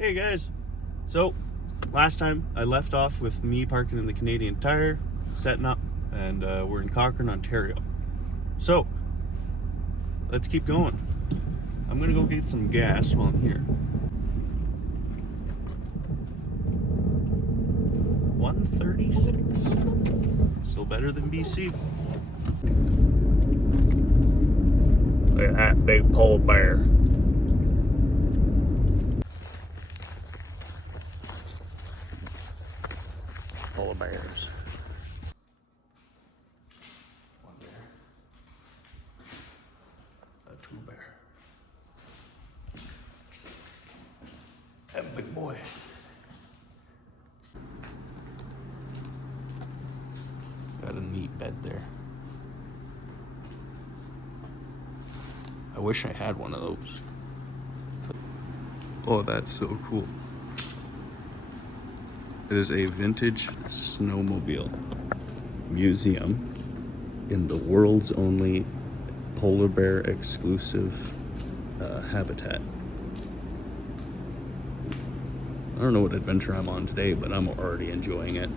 Hey guys, so last time I left off with me parking in the Canadian Tire, setting up, and we're in Cochrane, Ontario. So let's keep going. I'm gonna go get some gas while I'm here. 136, still better than BC. Look at that big polar bear. Polar bears. One bear. A two bear. And a big boy. Got a neat bed there. I wish I had one of those. Oh, that's so cool. It is a vintage snowmobile museum in the world's only polar bear exclusive habitat. I don't know what adventure I'm on today, but I'm already enjoying it.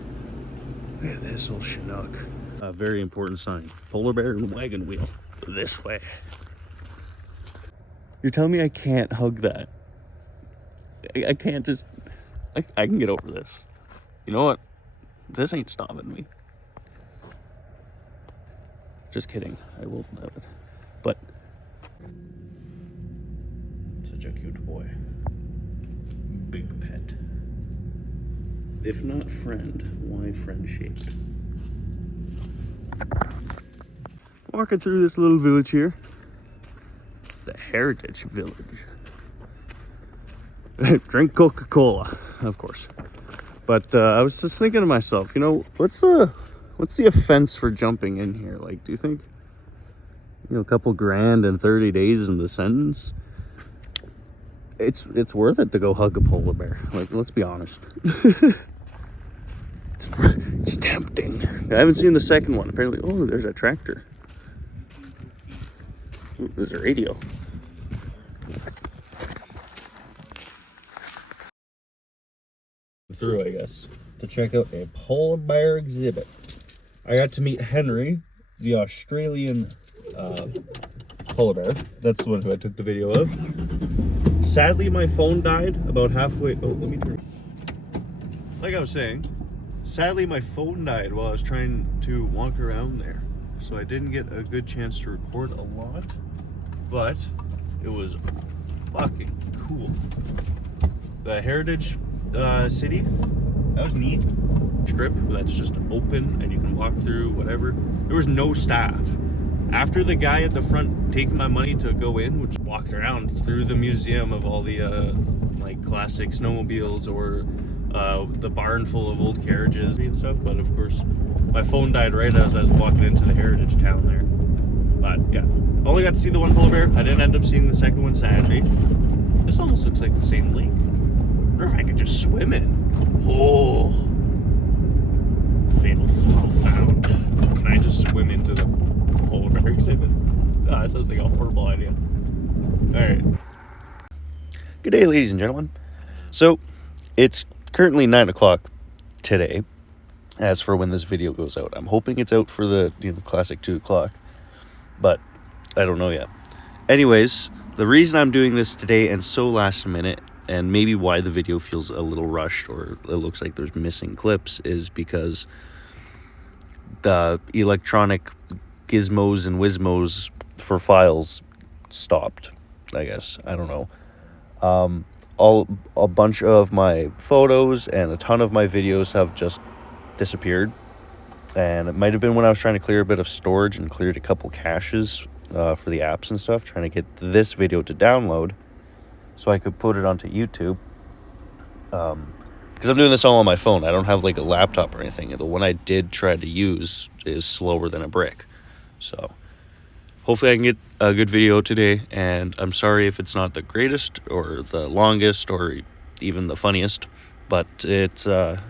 Look at this old Chinook. A very important sign. Polar bear and wagon wheel. This way. You're telling me I can't hug that? I can't just... I can get over this. You know what? This ain't stopping me. Just kidding. I will have it. But... such a cute boy. Big pet. If not friend, why friend-shaped? Walking through this little village here. The Heritage Village. Drink Coca-Cola, of course. But I was just thinking to myself, you know, what's the offense for jumping in here? Like, do you think, you know, a couple grand and 30 days in the sentence? It's worth it to go hug a polar bear. Like, let's be honest. It's tempting. I haven't seen the second one. Apparently, oh, there's a tractor. Ooh, there's a radio. Through, I guess, to check out a polar bear exhibit. I got to meet Henry, the Australian polar bear. That's the one who I took the video of. Sadly, my phone died about halfway. Oh, let me turn. Like I was saying, sadly my phone died while I was trying to walk around there, so I didn't get a good chance to record a lot. But it was fucking cool. The Heritage City, that was neat. Strip that's just open and you can walk through whatever. There was no staff. After the guy at the front taking my money to go in, which walked around through the museum of all the like classic snowmobiles or the barn full of old carriages and stuff, but of course my phone died right as I was walking into the heritage town there. But yeah, only got to see the one polar bear. I didn't end up seeing the second one, sadly. This almost looks like the same lake. I wonder if I could just swim in. Oh, fatal flaw found. Can I just swim into the polar bear exhibit? Ah, that sounds like a horrible idea. Alright. Good day, ladies and gentlemen. So, it's currently 9 o'clock today, as for when this video goes out. I'm hoping it's out for the classic 2 o'clock, but I don't know yet. Anyways, the reason I'm doing this today and so last minute, and maybe why the video feels a little rushed or it looks like there's missing clips, is because the electronic gizmos and whizmos for files stopped, I guess. I don't know. A bunch of my photos and a ton of my videos have just disappeared. And it might have been when I was trying to clear a bit of storage and cleared a couple caches for the apps and stuff, trying to get this video to download so I could put it onto YouTube. Because I'm doing this all on my phone. I don't have like a laptop or anything. The one I did try to use is slower than a brick. So hopefully I can get a good video today, and I'm sorry if it's not the greatest or the longest or even the funniest, but it's got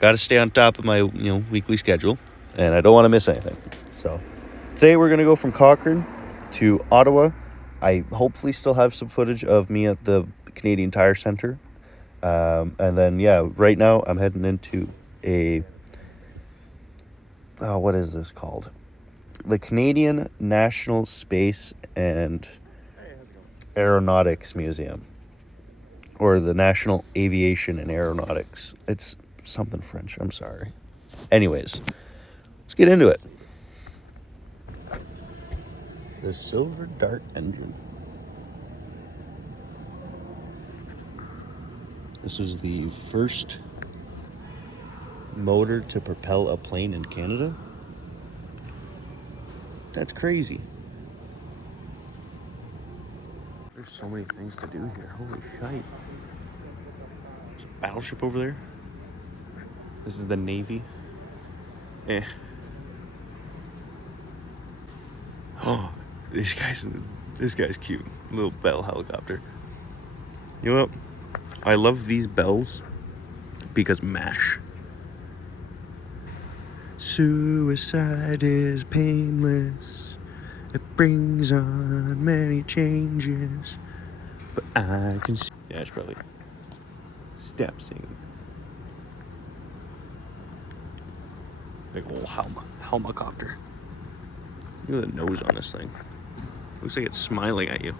to stay on top of my weekly schedule, and I don't want to miss anything. So today we're going to go from Cochrane to Ottawa. I hopefully still have some footage of me at the Canadian Tire Center. And then, yeah, right now I'm heading into a, what is this called? The Canadian National Space and Aeronautics Museum, or the National Aviation and Aeronautics. It's something French, I'm sorry. Anyways, let's get into it. The Silver Dart engine. This is the first motor to propel a plane in Canada. That's crazy. There's so many things to do here. Holy shite. There's a battleship over there. This is the Navy. Oh, this guy's cute. Little Bell helicopter. You know what? I love these bells because MASH. Suicide is painless. It brings on many changes. But I can see. Yeah, it's probably step singing. Big old helicopter. Look at the nose on this thing. Looks like it's smiling at you.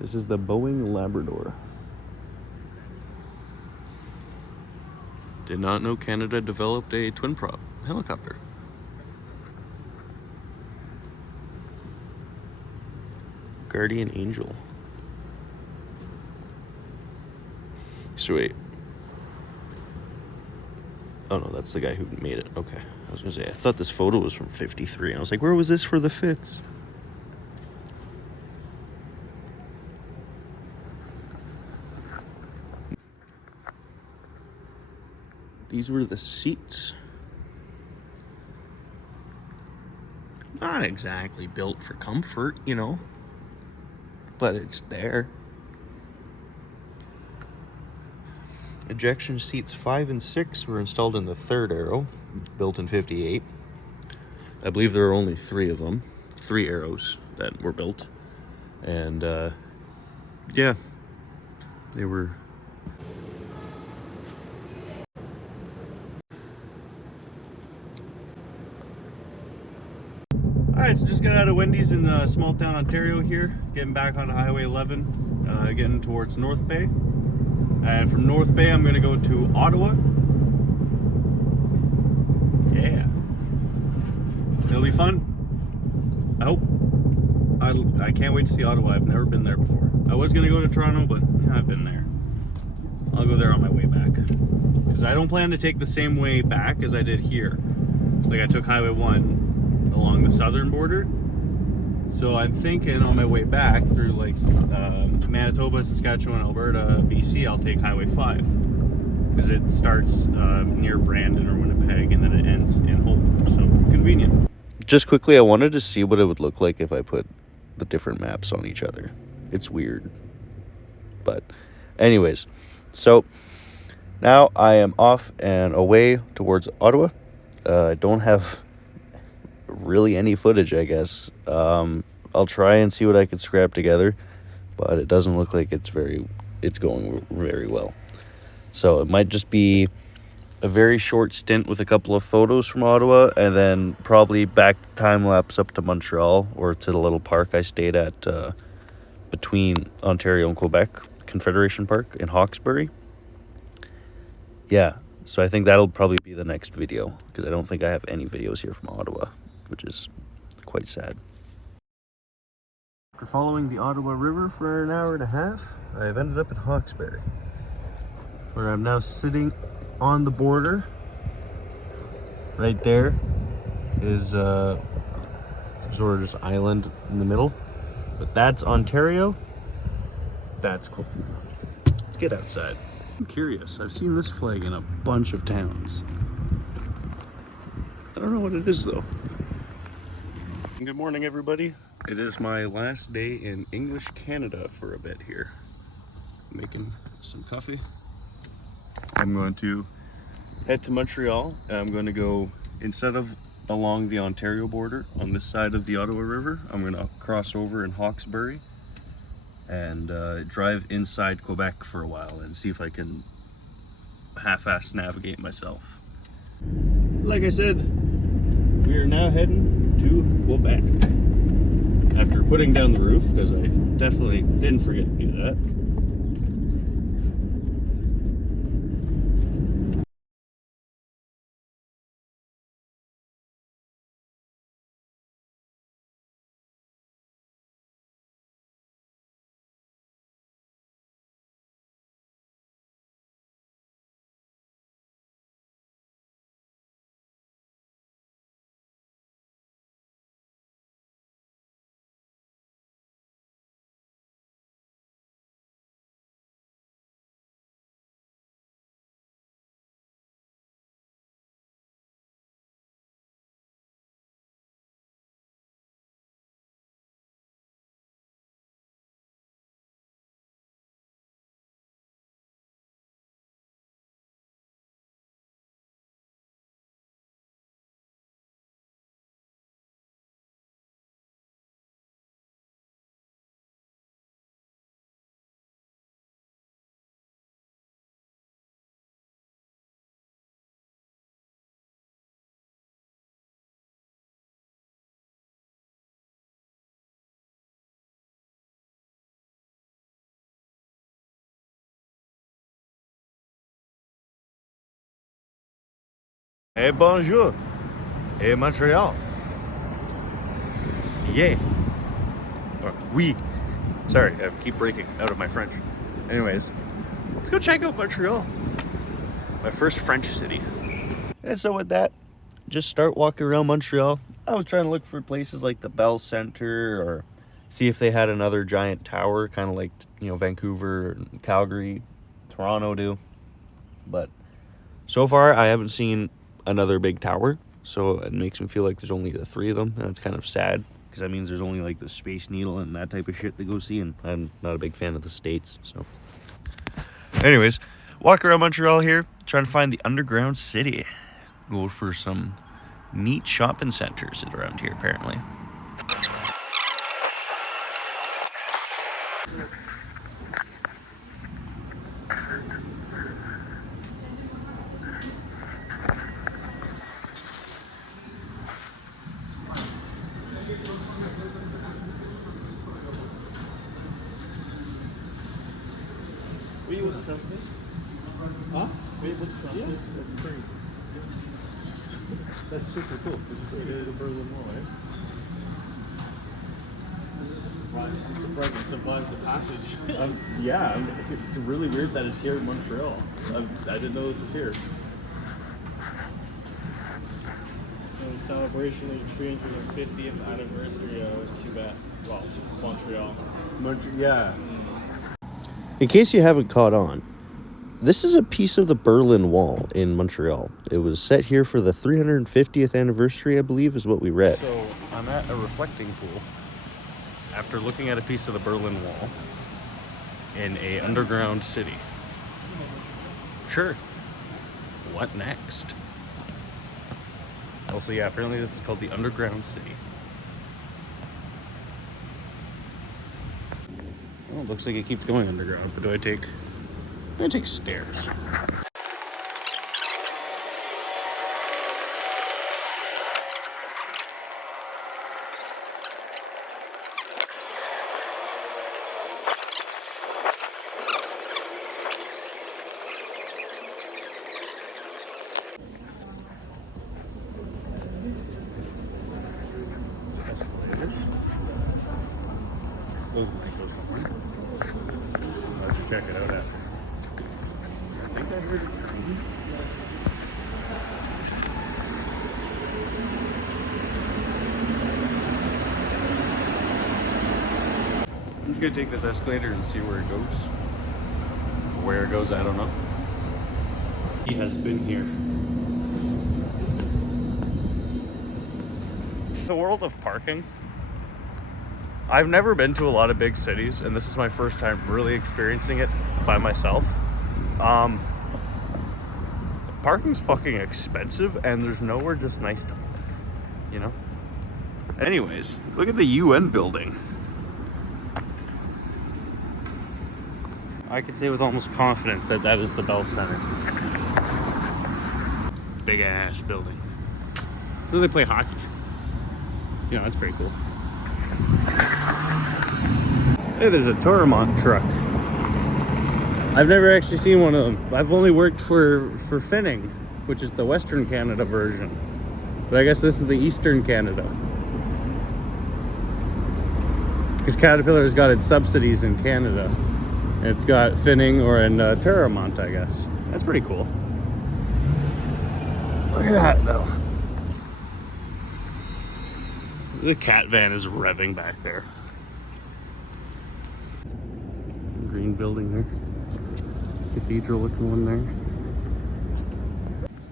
This is the Boeing Labrador. Did not know Canada developed a twin prop helicopter. Guardian Angel. So wait. Oh no, that's the guy who made it. Okay. I was gonna say, I thought this photo was from '53. And I was like, where was this for the Fits? These were the seats. Not exactly built for comfort, you know, but it's there. Ejection seats 5 and 6 were installed in the third Aero, built in '58. I believe there are only 3 of them, 3 Aeros that were built. And yeah, they were. Alright, so just got out of Wendy's in small town Ontario here, getting back on Highway 11, getting towards North Bay. And from North Bay, I'm going to go to Ottawa. Yeah. It'll be fun. I hope. I can't wait to see Ottawa. I've never been there before. I was going to go to Toronto, but yeah, I've been there. I'll go there on my way back. Because I don't plan to take the same way back as I did here. Like I took Highway 1 along the southern border. So I'm thinking on my way back through like Manitoba, Saskatchewan, Alberta, BC, I'll take Highway 5. Because it starts near Brandon or Winnipeg and then it ends in Hope. So convenient. Just quickly, I wanted to see what it would look like if I put the different maps on each other. It's weird. But anyways, so now I am off and away towards Ottawa. I don't have really any footage, I guess. I'll try and see what I can scrap together, but it doesn't look like it's going very well. So it might just be a very short stint with a couple of photos from Ottawa, and then probably back time lapse up to Montreal or to the little park I stayed at between Ontario and Quebec, Confederation Park in Hawkesbury. Yeah, so I think that'll probably be the next video, because I don't think I have any videos here from Ottawa, which is quite sad. After following the Ottawa River for an hour and a half, I've ended up in Hawkesbury, where I'm now sitting on the border. Right there is sort of just island in the middle, but that's Ontario. That's cool. Let's get outside. I'm curious. I've seen this flag in a bunch of towns. I don't know what it is though. Good morning, everybody. It is my last day in English Canada for a bit here. I'm making some coffee. I'm going to head to Montreal, and I'm going to go, instead of along the Ontario border on this side of the Ottawa River. I'm gonna cross over in Hawkesbury and drive inside Quebec for a while and see if I can half-ass navigate myself. Like I said, we are now heading to Quebec after putting down the roof, because I definitely didn't forget to do that. Hey, bonjour. Hey, Montreal. Yeah. Or, oui. Sorry, I keep breaking out of my French. Anyways, let's go check out Montreal. My first French city. And so with that, just start walking around Montreal. I was trying to look for places like the Bell Center, or see if they had another giant tower, kind of like, you know, Vancouver, Calgary, Toronto do. But so far, I haven't seen another big tower, so it makes me feel like there's only the 3 of them, and it's kind of sad, because that means there's only like the Space Needle and that type of shit to go see, and I'm not a big fan of the States. So anyways, walk around Montreal here, trying to find the underground city. Go for some neat shopping centers around here, apparently. Were you able to translate? Huh? Were you able to translate? Yeah. That's crazy. That's super cool. It is the Berlin Wall, eh? I'm surprised it survived the passage. Yeah, it's really weird that it's here in Montreal. I didn't know this was here. So, celebration of the 350th anniversary of Quebec. Well, Montreal. Yeah. In case you haven't caught on, this is a piece of the Berlin Wall in Montreal. It was set here for the 350th anniversary, I believe, is what we read. So I'm at a reflecting pool after looking at a piece of the Berlin Wall in a underground city. Sure. What next? Also, yeah, apparently this is called the underground city. Well, it looks like it keeps going underground, but do I take stairs? Those might go somewhere. I'll have to check it out after. I think I heard a train. I'm just gonna take this escalator and see where it goes. Where it goes, I don't know. He has been here. The world of parking. I've never been to a lot of big cities, and this is my first time really experiencing it by myself. Parking's fucking expensive, and there's nowhere just nice to park. you know? Anyways, look at the UN building. I could say with almost confidence that that is the Bell Center. Big ass building. So they play hockey. You know, that's pretty cool. Hey, there's a Toromont truck. I've never actually seen one of them. I've only worked for Finning, which is the Western Canada version. But I guess this is the Eastern Canada. Because Caterpillar's got its subsidies in Canada. It's got Finning or in Toromont, I guess. That's pretty cool. Look at that, though. The cat van is revving back there. Green building there. Cathedral looking one there.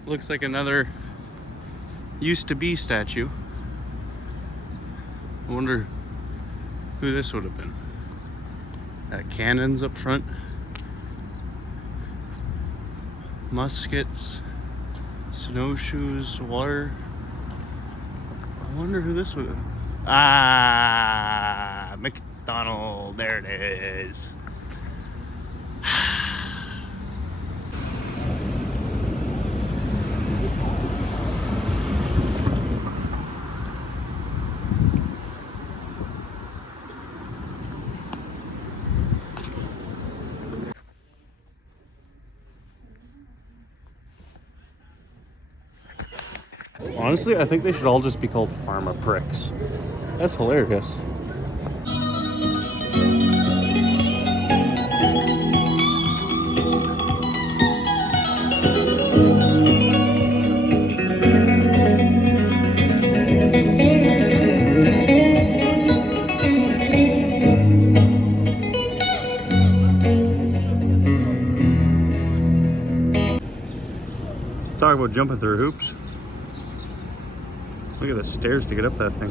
Looks like another used to be statue. I wonder who this would have been. Cannons up front. Muskets. Snowshoes. Water. I wonder who this would have been. Ah, McDonald. There it is. Honestly, I think they should all just be called pharma pricks. That's hilarious. Talk about jumping through hoops. Look at the stairs to get up that thing.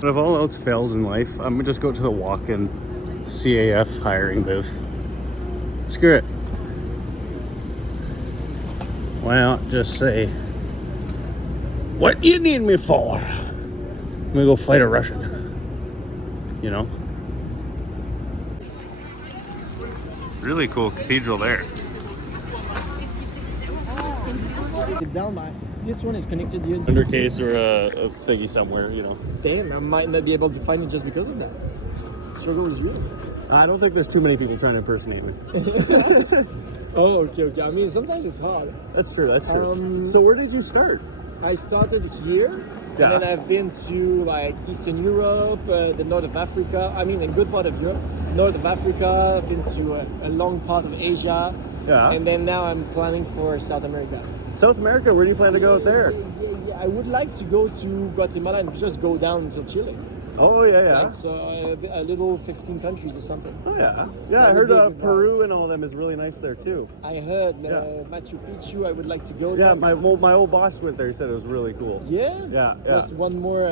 But if all else fails in life, I'm gonna just go to the walk-in CAF hiring booth. Screw it. Why not just say, "What do you need me for?" I'm gonna go fight a Russian. You know? Really cool cathedral there. This one is connected to Under case or a thingy somewhere, you know. Damn, I might not be able to find it just because of that. Struggle is real. I don't think there's too many people trying to impersonate me. Oh, okay. I mean, sometimes it's hard. That's true, that's true. So where did you start? I started here, Yeah. and then I've been to like Eastern Europe, the north of Africa. I mean, a good part of Europe, north of Africa. I've been to a long part of Asia. Yeah. And then now I'm planning for South America. South America, where do you plan to go out there? Yeah, I would like to go to Guatemala and just go down until Chile. Oh, yeah, yeah. That's a little 15 countries or something. Oh, yeah. Yeah, That I would heard be a good Peru and all them is really nice there, too. I heard Yeah. Machu Picchu. I would like to go Yeah, there. my old boss went there. He said it was really cool. Yeah. Yeah, Plus yeah. one more.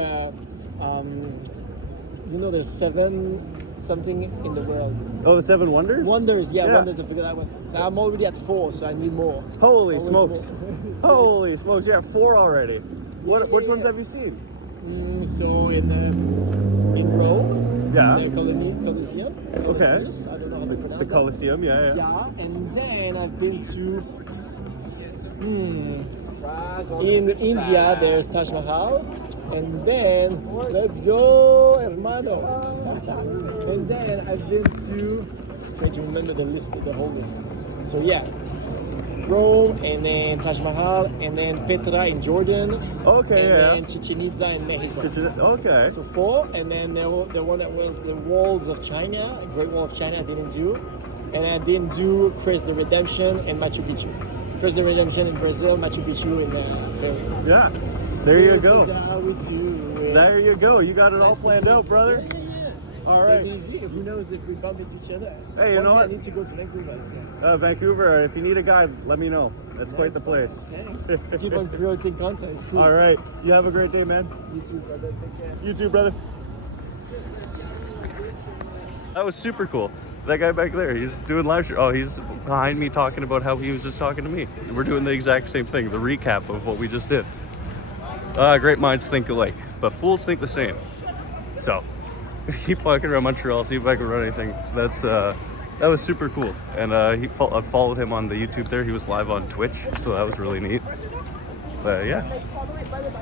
There's 7 something in the world. Oh, the Seven Wonders? Wonders. Yeah, Yeah. Wonders. I forgot that one. So I'm already at 4, so I need more. Holy Always smokes. more. Holy smokes. Yeah, 4 already. Which ones have you seen? So in Rome. Yeah. The Colosseum. Okay. Colosseus, I don't know how to pronounce The that. Colosseum, yeah. Yeah, and then I've been to in India. There's Taj Mahal, and then let's go, hermano. And then I've been to. Trying to remember the list, the whole list. So yeah, Rome, and then Taj Mahal, and then Petra in Jordan. Okay, and yeah. then Chichen Itza in Mexico. Okay. So 4, and then the one that was the walls of China, Great Wall of China, I didn't do, and I didn't do Christ the Redemption and Machu Picchu. Christ the Redemption in Brazil, Machu Picchu in Peru. Yeah. There you This go. is how we do it. There you go. You got it all planned out, brother. Yeah. All Take right. it easy. Who knows if we bump into each other? Hey, you One know day what? I need to go to Vancouver. So. Vancouver, if you need a guide, let me know. That's quite the place. Thanks. Keep on creating content. It's cool. All right. You have a great day, man. You too, brother. Take care. You too, brother. That was super cool. That guy back there, he's doing live stream. Oh, he's behind me talking about how he was just talking to me. We're doing the exact same thing, the recap of what we just did. Great minds think alike, but fools think the same. So, keep walking around Montreal, see if I can run anything. That was super cool. And I followed him on the YouTube there. He was live on Twitch, so that was really neat. But yeah.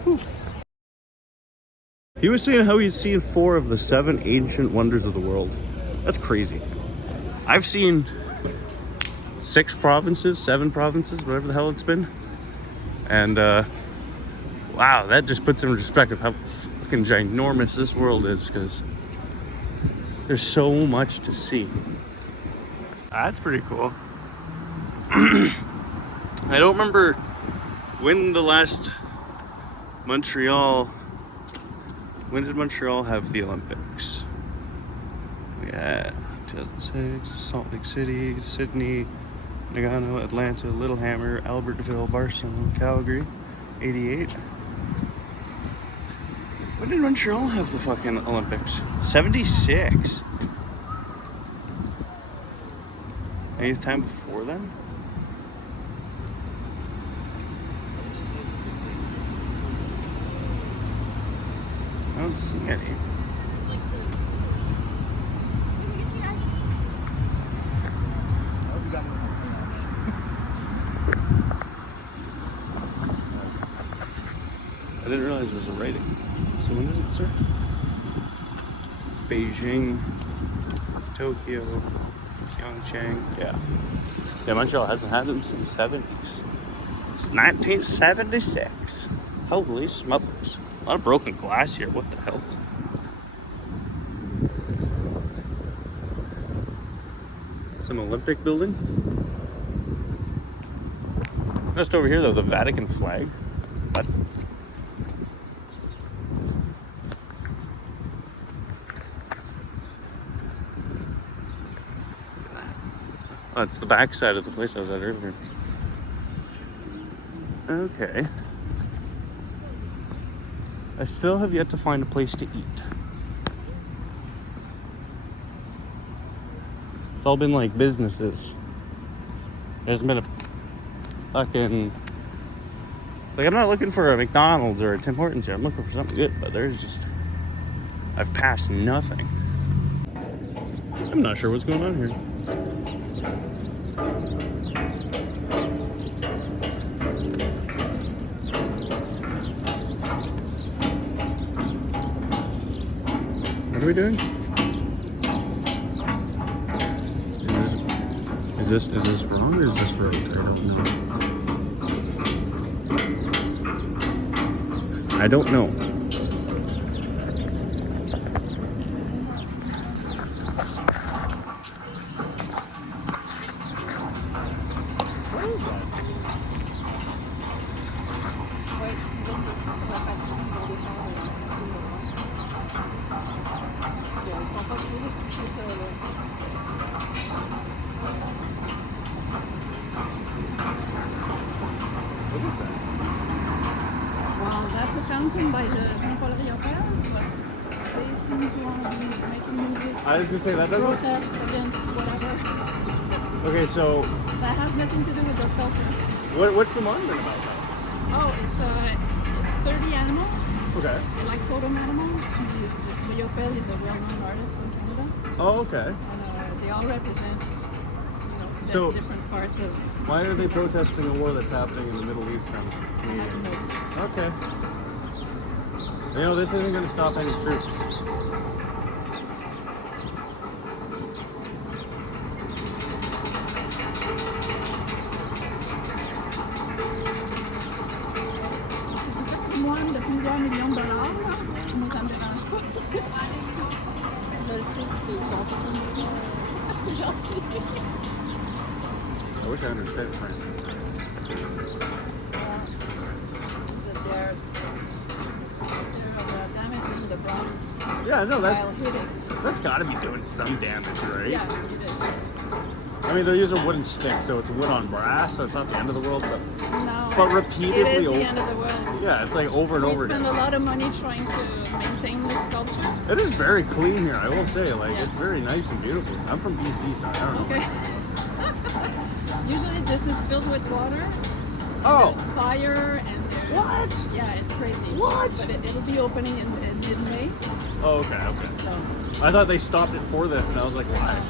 Whew. He was saying how he's seen 4 of the 7 ancient wonders of the world. That's crazy. I've seen 6 provinces, 7 provinces, whatever the hell it's been. And wow, that just puts in perspective how fucking ginormous this world is, because there's so much to see. That's pretty cool. I don't remember when the last when did Montreal have the Olympics? We had 2006, Salt Lake City, Sydney, Nagano, Atlanta, Littlehammer, Albertville, Barcelona, Calgary, 88. When did Montreal have the fucking Olympics? 76. Any time before then? I don't see any. I didn't realize there was a rating. So when does it start? Beijing, Tokyo, Pyeongchang. Yeah, Montreal hasn't had them since the 70s. It's 1976. Holy smokes. A lot of broken glass here. What the hell? Some Olympic building. Just over here though, the Vatican flag. What? Oh, it's the back side of the place I was at earlier. Okay. I still have yet to find a place to eat. It's all been like businesses. There hasn't been a fucking... Like, I'm not looking for a McDonald's or a Tim Hortons here. I'm looking for something good, but there's just... I've passed nothing. I'm not sure what's going on here. What are we doing? Is this wrong or is this right? I don't know. I don't know. Well, that's a fountain by the Montreal. They seem to want to be making music. I was gonna say that doesn't. Protest against whatever. Okay, so That has nothing to do with the sculpture. what's the monument about that? Oh, it's 30 animals. Okay. They're like totem animals. Montreal is a well-known artist from Canada, Oh, okay. and they all represent, the So- different parts of. Why are they protesting a war that's happening in the Middle East then? I don't know. Okay. This isn't going to stop any troops. C'est du patrimoine de plusieurs millions de dollars, là. Sinon, ça me dérange pas. Je le sais que c'est compliqué ici. C'est gentil. I wish I understood French. That they're damaging the bronze Yeah, no, while hitting. that's got to be doing some damage, right? Yeah, it is. I mean, they're using wooden sticks, so it's wood on brass, so it's not the end of the world. No, But it repeatedly is the over- end of the world. Yeah, it's like over and We over spend again. a lot of money trying to maintain the sculpture. It is very clean here, I will say. Like, Yeah. it's very nice and beautiful. I'm from BC, so I don't know. Okay. Usually this is filled with water. Oh, There's fire and there's... what? Yeah, it's crazy. What? But it'll be opening in mid-May. Oh, okay. So, I thought they stopped it for this, and I was like, why?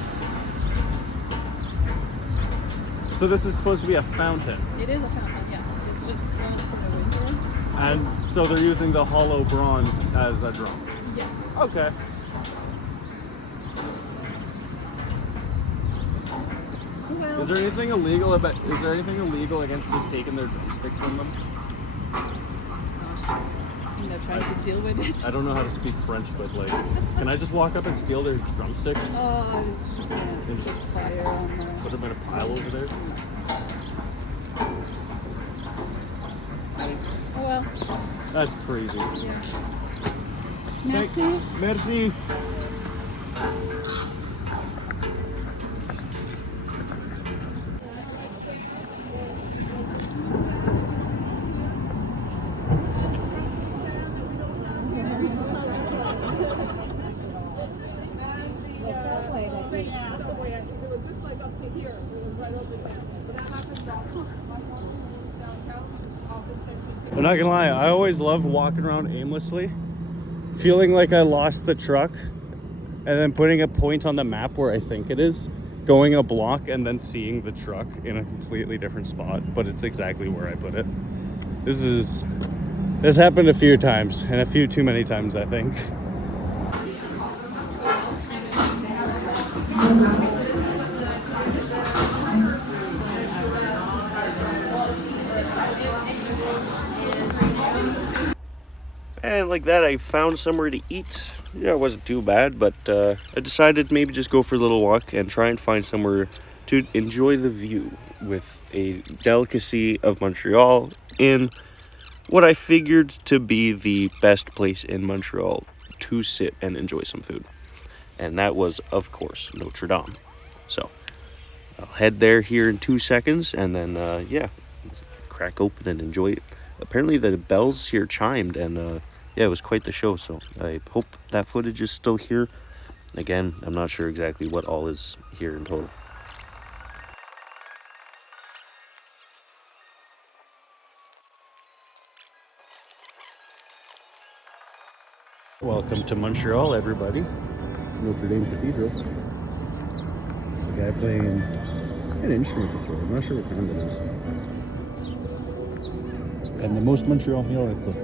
So this is supposed to be a fountain, it is a fountain, yeah. It's just closed for the winter. and so they're using the hollow bronze as a drum. Yeah. Okay. Well, Is there anything illegal about? Is there anything illegal against just taking their drumsticks from them? you know, trying to deal with it. I don't know how to speak French, but like, can I just walk up and steal their drumsticks? Oh, it's just gonna And put fire on Put them in a pile over there. Oh well, That's crazy. yeah. Thank- Merci. Merci. I'm not gonna lie, I always love walking around aimlessly, feeling like I lost the truck, and then putting a point on the map where I think it is, going a block, and then seeing the truck in a completely different spot, but it's exactly where I put it. This happened a few times, and a few too many times, I think. And like that, I found somewhere to eat. Yeah, it wasn't too bad, but I decided maybe just go for a little walk and try and find somewhere to enjoy the view with a delicacy of Montreal in what I figured to be the best place in Montreal to sit and enjoy some food. And that was, of course, Notre Dame. So I'll head there here in 2 seconds, and then, yeah, crack open and enjoy it. Apparently the bells here chimed, and yeah, it was quite the show, so I hope that footage is still here. Again, I'm not sure exactly what all is here in total. Welcome to Montreal, everybody. Notre Dame Cathedral. The guy playing an instrument this way. I'm not sure what kind it is. And the most Montreal meal I cooked.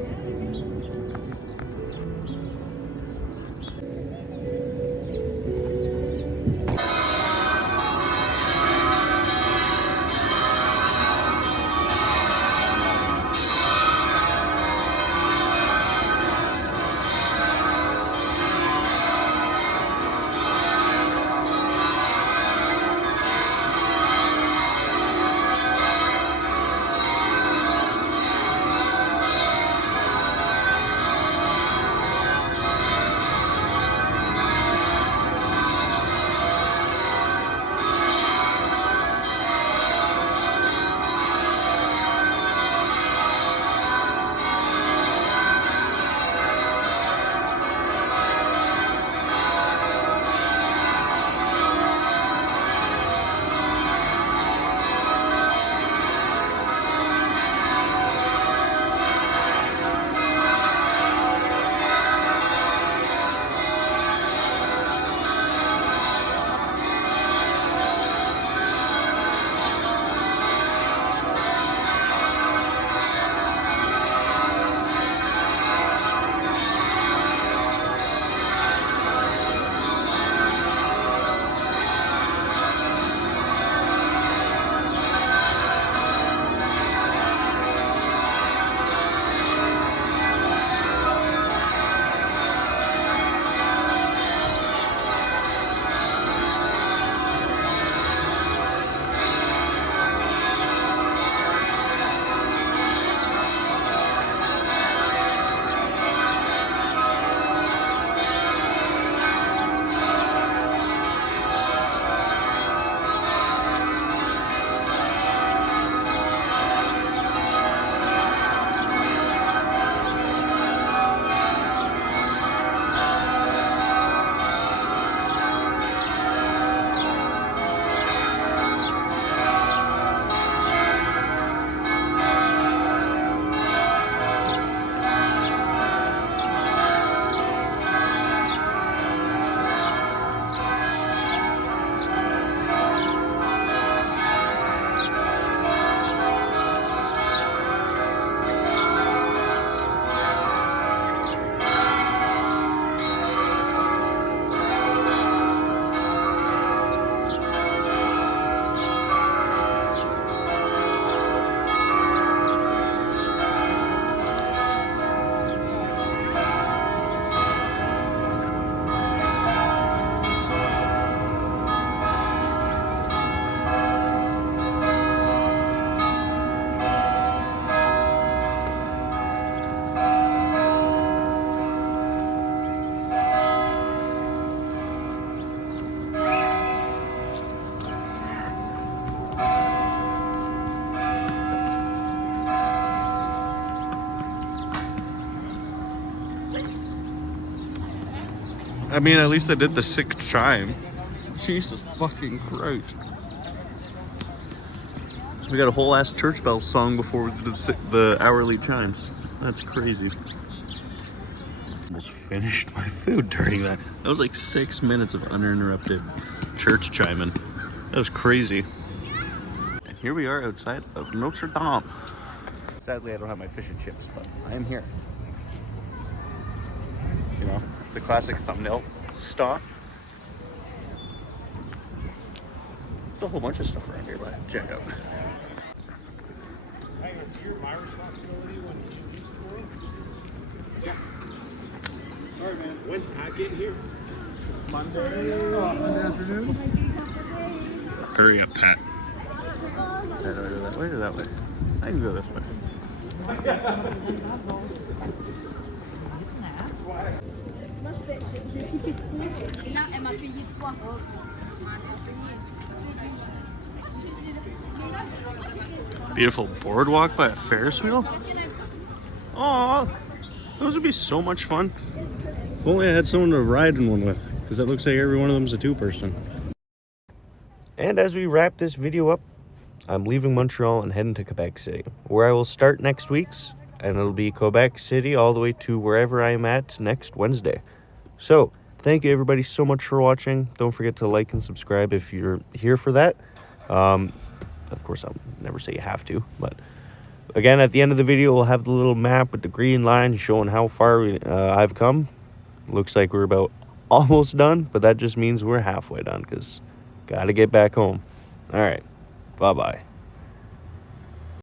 I mean, at least I did the 6th chime. Jesus fucking Christ. We got a whole ass church bell song before we did the hourly chimes. That's crazy. Almost finished my food during that. That was like 6 minutes of uninterrupted church chiming. That was crazy. And here we are outside of Notre Dame. Sadly, I don't have my fish and chips, but I am here. You know, the classic thumbnail stop. There's a whole bunch of stuff around here, but check out. Hey, is your my responsibility when you leave school? Yeah. Sorry, man. When's Pat getting here? Monday. Monday afternoon. Hurry up, Pat. Either that way or that way? I can go this way. Et là, elle m'a payé 3. Beautiful boardwalk by a Ferris wheel. Aw, those would be so much fun. If only I had someone to ride in one with, because it looks like every one of them's a 2-person. And as we wrap this video up, I'm leaving Montreal and heading to Quebec City, where I will start next week's, and it'll be Quebec City all the way to wherever I'm at next Wednesday. So, thank you everybody so much for watching. Don't forget to like and subscribe if you're here for that. Of course, I'll never say you have to, but again, at the end of the video, we'll have the little map with the green line showing how far I've come. Looks like we're about almost done, but that just means we're halfway done, because gotta get back home. All right, bye-bye.